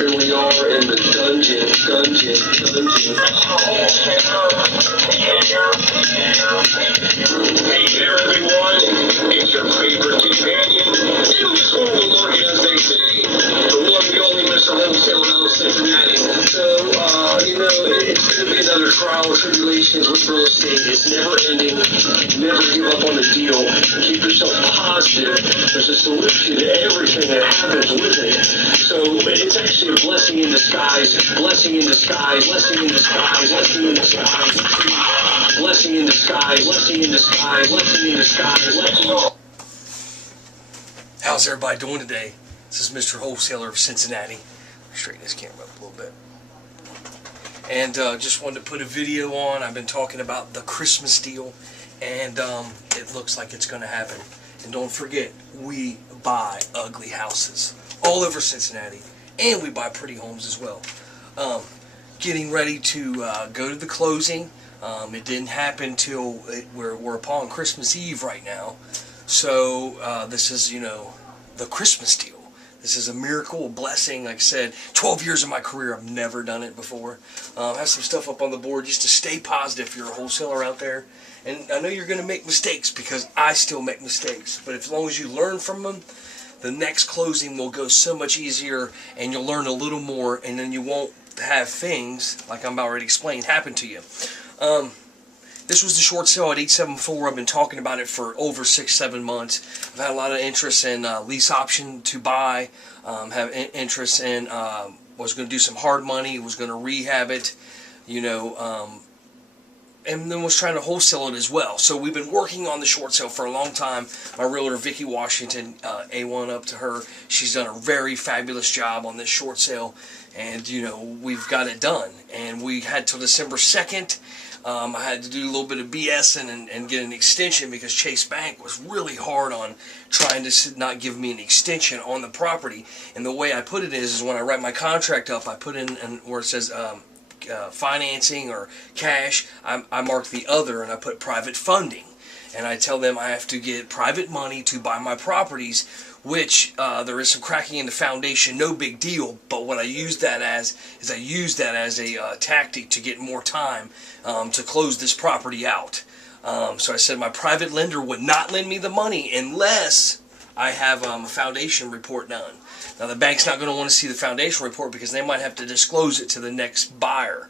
Here we are in the dungeon. Hey there, everyone. It's your favorite companion. In this world of market, as they say, the one we only Mr. Wholesaler of Cincinnati. So, it's going to be another trial of tribulations with real estate. It's never ending. Never give up on the deal. Keep yourself positive. There's a solution to everything that happens with it. So it's actually a blessing in disguise. Blessing in disguise. Blessing in disguise. Blessing in disguise. Blessing in disguise. Blessing in disguise. Blessing in disguise. How's everybody doing today? This is Mr. Wholesaler of Cincinnati. Straighten this camera up a little bit. And just wanted to put a video on. I've been talking about the Christmas deal, and it looks like it's going to happen. And don't forget, we buy ugly houses all over Cincinnati, and we buy pretty homes as well. Getting ready to go to the closing. It didn't happen till we're upon Christmas Eve right now. So this is, the Christmas deal. This is a miracle, a blessing. Like I said, 12 years of my career, I've never done it before. I have some stuff up on the board just to stay positive if you're a wholesaler out there. And I know you're going to make mistakes because I still make mistakes. But as long as you learn from them, the next closing will go so much easier, and you'll learn a little more, and then you won't have things, like I'm about to explain, happen to you. This was the short sale at 874. I've been talking about it for over 6-7 months. I've had a lot of interest in lease option to buy. Have interest in was going to do some hard money. Was going to rehab it, and then was trying to wholesale it as well. So we've been working on the short sale for a long time. My realtor, Vicki Washington, A1 up to her. She's done a very fabulous job on this short sale, and we've got it done. And we had till December 2nd. I had to do a little bit of BS and get an extension because Chase Bank was really hard on trying to not give me an extension on the property. And the way I put it is when I write my contract up, I put in where it says financing or cash, I mark the other and I put private funding. And I tell them I have to get private money to buy my properties, which there is some cracking in the foundation, no big deal. But what I use that as is a tactic to get more time to close this property out. So I said my private lender would not lend me the money unless I have a foundation report done. Now the bank's not going to want to see the foundation report because they might have to disclose it to the next buyer.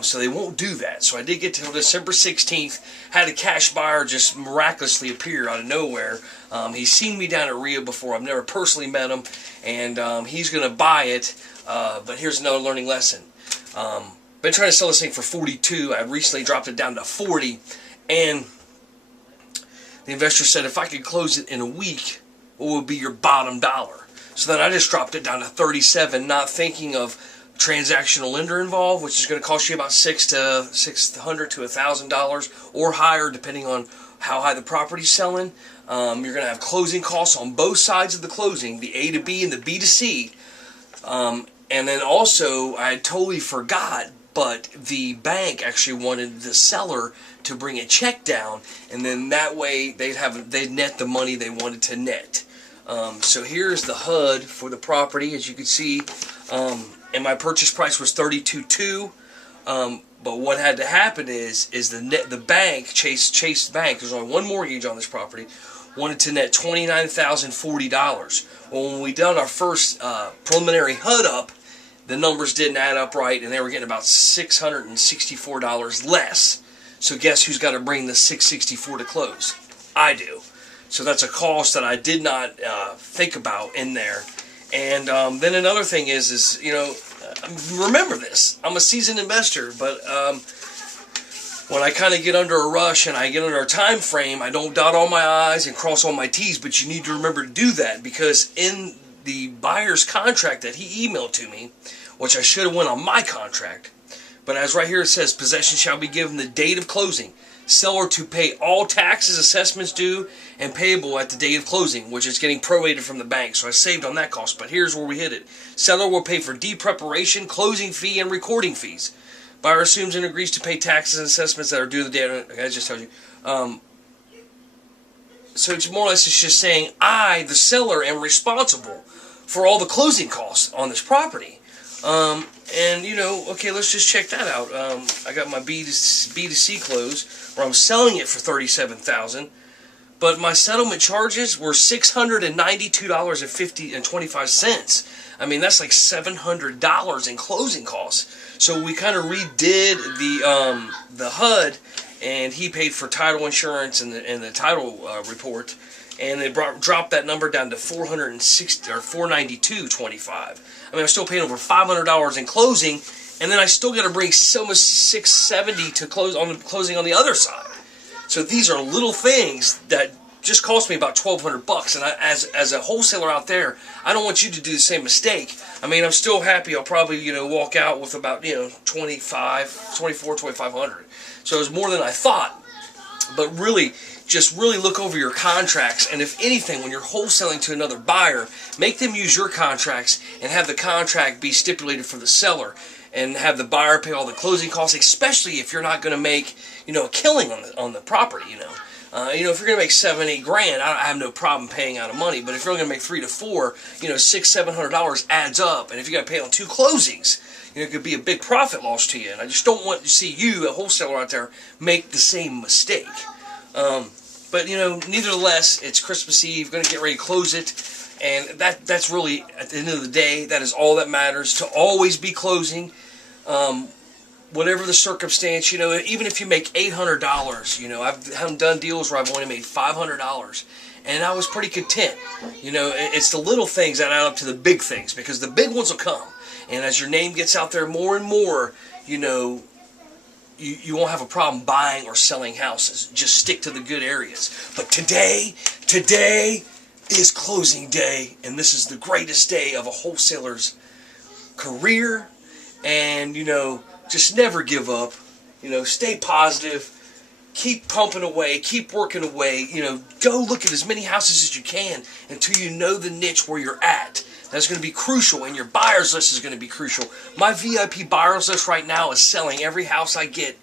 So they won't do that. So I did get till December 16th, had a cash buyer just miraculously appear out of nowhere. He's seen me down at Rio before. I've never personally met him, and he's going to buy it. But here's another learning lesson. Been trying to sell this thing for 42. I recently dropped it down to 40, and the investor said if I could close it in a week, what would be your bottom dollar? So then I just dropped it down to 37, not thinking of transactional lender involved, which is going to cost you about $600 to $1,000 or higher, depending on how high the property's selling. You're going to have closing costs on both sides of the closing, the A to B and the B to C. And then also, I totally forgot, but the bank actually wanted the seller to bring a check down, and then that way they'd net the money they wanted to net. So here's the HUD for the property, as you can see. And my purchase price was $32,200. But what had to happen is the bank, Chase Bank, there's only one mortgage on this property, wanted to net $29,040. Well, when we done our first preliminary HUD up, the numbers didn't add up right, and they were getting about $664 less. So guess who's got to bring the $664 to close? I do. So that's a cost that I did not think about in there. And then another thing is remember this. I'm a seasoned investor, but when I kind of get under a rush and I get under a time frame, I don't dot all my I's and cross all my T's, but you need to remember to do that, because in the buyer's contract that he emailed to me, which I should have went on my contract. But as right here it says, possession shall be given the date of closing. Seller to pay all taxes, assessments due, and payable at the date of closing, which is getting prorated from the bank. So I saved on that cost, but here's where we hit it. Seller will pay for deed preparation, closing fee, and recording fees. Buyer assumes and agrees to pay taxes and assessments that are due the day. I just told you. So it's more or less it's just saying I, the seller, am responsible for all the closing costs on this property. And, you know, okay, let's just check that out. I got my B2C close where I'm selling it for $37,000, but my settlement charges were $692.25. I mean, that's like $700 in closing costs. So we kind of redid the HUD, and he paid for title insurance and the title report, and they dropped that number down to $460 or $492.25. I mean, I'm still paying over $500 in closing, and then I still got to bring almost $670 to close on the closing on the other side. So these are little things that just cost me about $1,200. And as a wholesaler out there, I don't want you to do the same mistake. I mean, I'm still happy. I'll probably walk out with about $2,500. So it was more than I thought. But really, just really look over your contracts, and if anything, when you're wholesaling to another buyer, make them use your contracts and have the contract be stipulated for the seller, and have the buyer pay all the closing costs, especially if you're not going to make a killing on the property. If you're going to make $7-8 grand, I have no problem paying out of money. But if you're only going to make $3 to $4, $600-700 adds up, and if you got to pay on 2 closings, it could be a big profit loss to you. And I just don't want to see you, a wholesaler out there, make the same mistake. But nevertheless, it's Christmas Eve. Going to get ready to close it, and that's really, at the end of the day, that is all that matters. To always be closing. Whatever the circumstance, even if you make $800, I've done deals where I've only made $500, and I was pretty content. It's the little things that add up to the big things, because the big ones will come. And as your name gets out there more and more, you won't have a problem buying or selling houses. Just stick to the good areas. But today is closing day, and this is the greatest day of a wholesaler's career. And, just never give up. Stay positive. Keep pumping away. Keep working away. Go look at as many houses as you can until you know the niche where you're at. That's going to be crucial, and your buyer's list is going to be crucial. My VIP buyer's list right now is selling every house I get,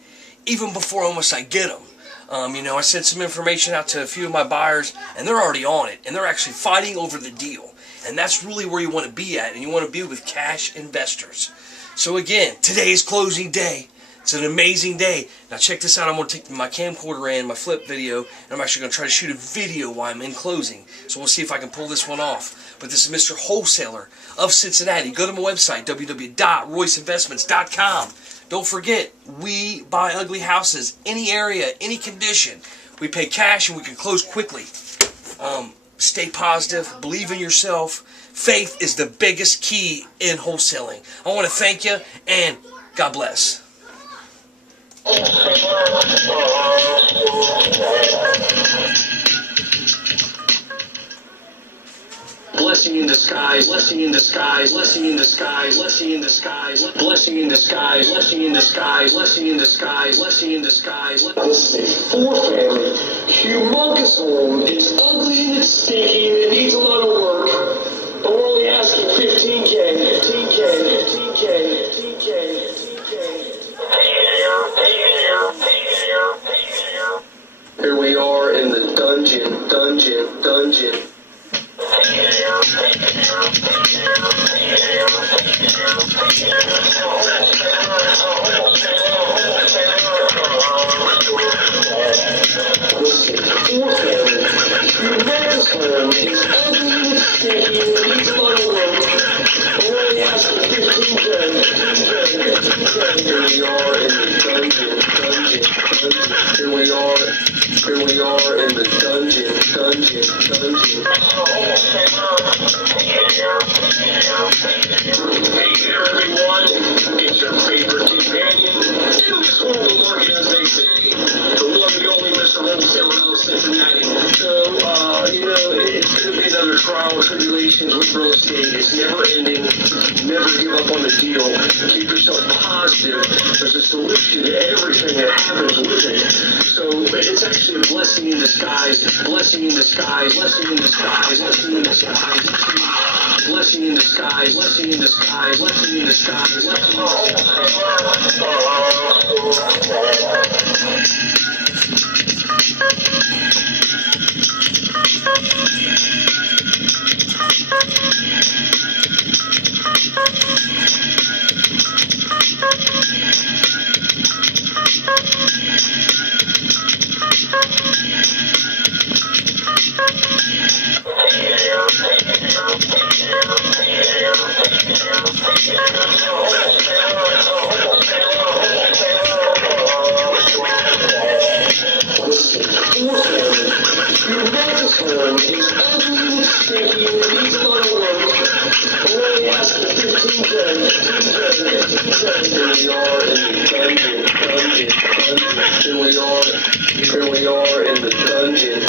even before almost I get them. I sent some information out to a few of my buyers, and they're already on it, and they're actually fighting over the deal. And that's really where you want to be at, and you want to be with cash investors. So again, today is closing day. It's an amazing day. Now check this out. I'm going to take my camcorder and my flip video, and I'm actually going to try to shoot a video while I'm in closing. So we'll see if I can pull this one off. But this is Mr. Wholesaler of Cincinnati. Go to my website, www.royceinvestments.com. Don't forget, we buy ugly houses, any area, any condition. We pay cash and we can close quickly. Stay positive. Believe in yourself. Faith is the biggest key in wholesaling. I want to thank you, and God bless. Blessing in disguise, blessing in disguise, blessing in disguise, blessing in disguise, blessing in disguise, blessing in disguise, blessing in disguise, blessing in disguise. This is a 4-family, humongous home. It's ugly and it's stinky and it needs a lot of work. But we're only asking $15K, $15K, $15K, $15K, $15K. Here we are in the dungeon. Here we are in the dungeon. Hey there, everyone. It's your favorite companion in this horrible market, as they say. The one and only Mr. Wholesaler of Cincinnati. So, it's going to be another trial of tribulations with real estate on the deal. Keep yourself positive. There's a solution to everything that happens with it. So it's actually a blessing in disguise. Blessing in disguise. Blessing in disguise. Blessing in disguise. Blessing in disguise. Blessing in disguise. Blessing in disguise. Blessing in Here we are in the dungeon.